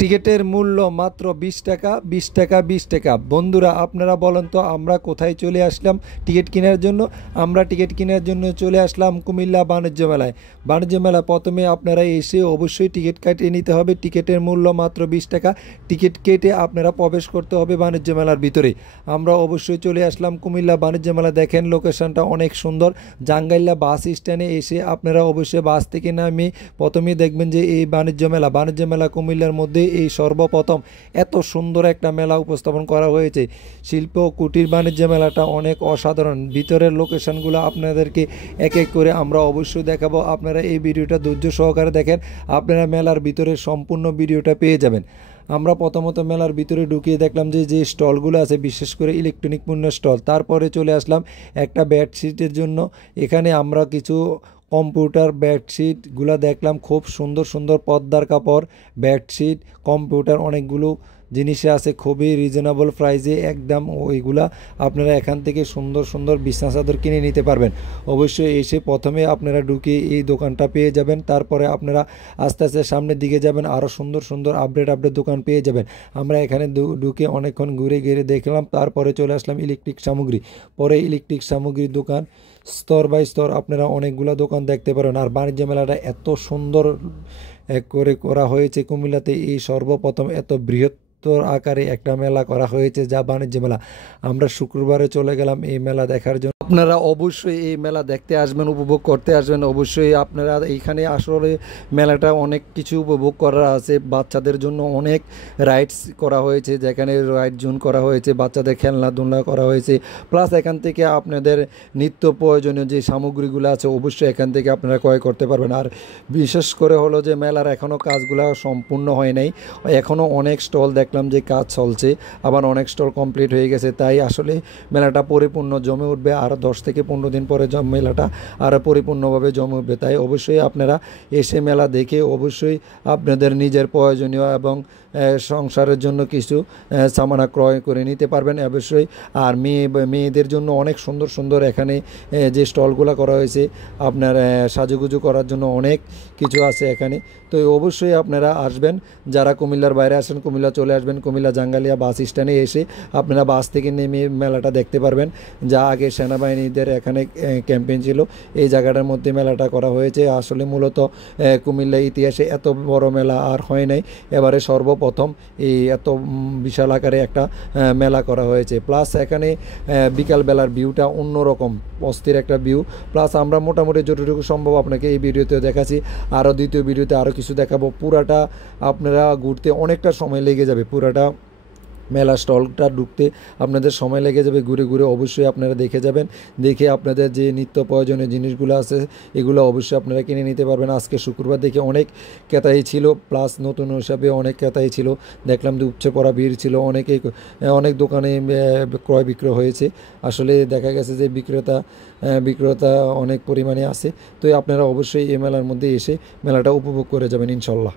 টিকিটের মূল্য মাত্র 20 টাকা, 20 টাকা, 20 টাকা। বন্ধুরা, আপনারা বলেন তো আমরা কোথায় চলে আসলাম টিকিট কেনার জন্য? আমরা টিকিট কেনার জন্য চলে আসলাম কুমিল্লা বাণিজ্য মেলায়। বাণিজ্য মেলা প্রথমে আপনারা এসে অবশ্যই টিকিট কাটিয়ে নিতে হবে। টিকিটের মূল্য মাত্র 20 টাকা। টিকিট কেটে আপনারা প্রবেশ করতে হবে বাণিজ্য মেলার ভিতরে। আমরা অবশ্যই চলে আসলাম কুমিল্লা বাণিজ্য মেলা। দেখেন লোকেশনটা অনেক সুন্দর। জাঙ্গাইলা বাস স্ট্যান্ডে এসে আপনারা অবশ্যই বাস থেকে নামে প্রথমেই দেখবেন যে এই বাণিজ্য মেলা কুমিল্লার মধ্যে এই সর্বপ্রথম এত সুন্দর একটা মেলা উপস্থাপন করা হয়েছে। শিল্প কুটির বাণিজ্য মেলাটা অনেক অসাধারণ। ভিতরের লোকেশনগুলো আপনাদেরকে এক এক করে আমরা অবশ্যই দেখাবো। আপনারা এই ভিডিওটা ধৈর্য সহকারে দেখেন, আপনারা মেলার ভিতরে সম্পূর্ণ ভিডিওটা পেয়ে যাবেন। আমরা প্রথমত মেলার ভিতরে ঢুকিয়ে দেখলাম যে স্টলগুলো আছে, বিশেষ করে ইলেকট্রনিক পণ্যের স্টল। তারপরে চলে আসলাম একটা বেডশিটের জন্য। এখানে আমরা কিছু কম্পিউটার বেডশিটগুলো দেখলাম, খুব সুন্দর সুন্দর পর্দার কাপড়, বেডশিট, কম্পিউটার, অনেকগুলো জিনিসে আছে খুবই রিজনেবল প্রাইসে একদম। ওইগুলা আপনারা এখান থেকে সুন্দর সুন্দর বিছানা চাদর কিনে নিতে পারবেন। অবশ্যই এসে প্রথমে আপনারা ঢুকে এই দোকানটা পেয়ে যাবেন। তারপরে আপনারা আস্তে আস্তে সামনের দিকে যাবেন, আরও সুন্দর সুন্দর আপডেট দোকান পেয়ে যাবেন। আমরা এখানে ঢুকে অনেকক্ষণ ঘুরে ঘুরে দেখলাম। তারপরে চলে আসলাম ইলেকট্রিক সামগ্রী। পরে ইলেকট্রিক সামগ্রীর দোকান স্তর বাই স্তর আপনারা অনেকগুলো দোকান দেখতে পারেন। আর বাণিজ্য মেলাটা এত সুন্দর করে করা হয়েছে কুমিল্লাতে, এই সর্বপ্রথম এত বৃহত্তর আকারে একটা মেলা করা হয়েছে যা বাণিজ্য মেলা। আমরা শুক্রবারে চলে গেলাম এই মেলা দেখার জন্য। আপনারা অবশ্যই এই মেলা দেখতে আসবেন, উপভোগ করতে আসবেন। অবশ্যই আপনারা এইখানে আসলে মেলাটা অনেক কিছু উপভোগ করা আছে। বাচ্চাদের জন্য অনেক রাইডস করা হয়েছে, যেখানে রাইড জোন করা হয়েছে, বাচ্চাদের খেলনাধুলা করা হয়েছে। প্লাস এখান থেকে আপনাদের নিত্য প্রয়োজনীয় যে সামগ্রীগুলো আছে অবশ্যই এখান থেকে আপনারা ক্রয় করতে পারবেন। আর বিশেষ করে হলো যে মেলার এখনও কাজগুলো সম্পূর্ণ হয় নাই, এখনও অনেক স্টল দেখলাম যে কাজ চলছে, আবার অনেক স্টল কমপ্লিট হয়ে গেছে। তাই আসলে মেলাটা পরিপূর্ণ জমে উঠবে। আর 10 থেকে 15 দিন পরে মেলাটা আরও পরিপূর্ণভাবে জমে উঠবে। তাই অবশ্যই আপনারা এসে মেলা দেখে অবশ্যই আপনাদের নিজের প্রয়োজনীয় এবং সংসারের জন্য কিছু সামানা ক্রয় করে নিতে পারবেন অবশ্যই। আর মেয়েদের জন্য অনেক সুন্দর সুন্দর এখানে যে স্টলগুলো করা হয়েছে, আপনার সাজুগুজু করার জন্য অনেক কিছু আছে এখানে। তো অবশ্যই আপনারা আসবেন, যারা কুমিল্লার বাইরে আসেন কুমিল্লা চলে আসবেন। কুমিল্লা জাঙ্গালিয়া বাস স্ট্যান্ডে এসে আপনারা বাস থেকে নেমে মেলাটা দেখতে পারবেন। যা আগে সেনাবাহিনীদের এখানে ক্যাম্পেইন ছিল, এই জায়গাটার মধ্যে মেলাটা করা হয়েছে। আসলে মূলত কুমিল্লা ইতিহাসে এত বড় মেলা আর হয় নাই, এবারে সর্বপ্রথম এই এত বিশাল আকারে একটা মেলা করা হয়েছে। প্লাস এখানে বিকালবেলার ভিউটা অন্যরকম অস্থির একটা ভিউ। প্লাস আমরা মোটামুটি যতটুকু সম্ভব আপনাকে এই ভিডিওতেও দেখাচ্ছি, আরও দ্বিতীয় ভিডিওতে আরও কিছু দেখাবো। পুরাটা আপনারা ঘুরতে অনেকটা সময় লেগে যাবে, পুরাটা মেলা স্টলটা ঢুকতে আপনাদের সময় লেগে যাবে। ঘুরে ঘুরে অবশ্যই আপনারা দেখে যাবেন, দেখে আপনাদের যে নিত্য প্রয়োজনীয় জিনিসগুলো আছে এগুলো অবশ্যই আপনারা কিনে নিতে পারবেন। আজকে শুক্রবার দেখে অনেক ক্রেতাই ছিল, প্লাস নতুন হিসাবে অনেক ক্রেতাই ছিল। দেখলাম যে উপচে পড়া ভিড় ছিল, অনেক দোকানে ক্রয় বিক্রয় হয়েছে। আসলে দেখা গেছে যে বিক্রেতা অনেক পরিমাণে আছে। তো আপনারা অবশ্যই এই মেলার মধ্যে এসে মেলাটা উপভোগ করে যাবেন ইনশাল্লাহ।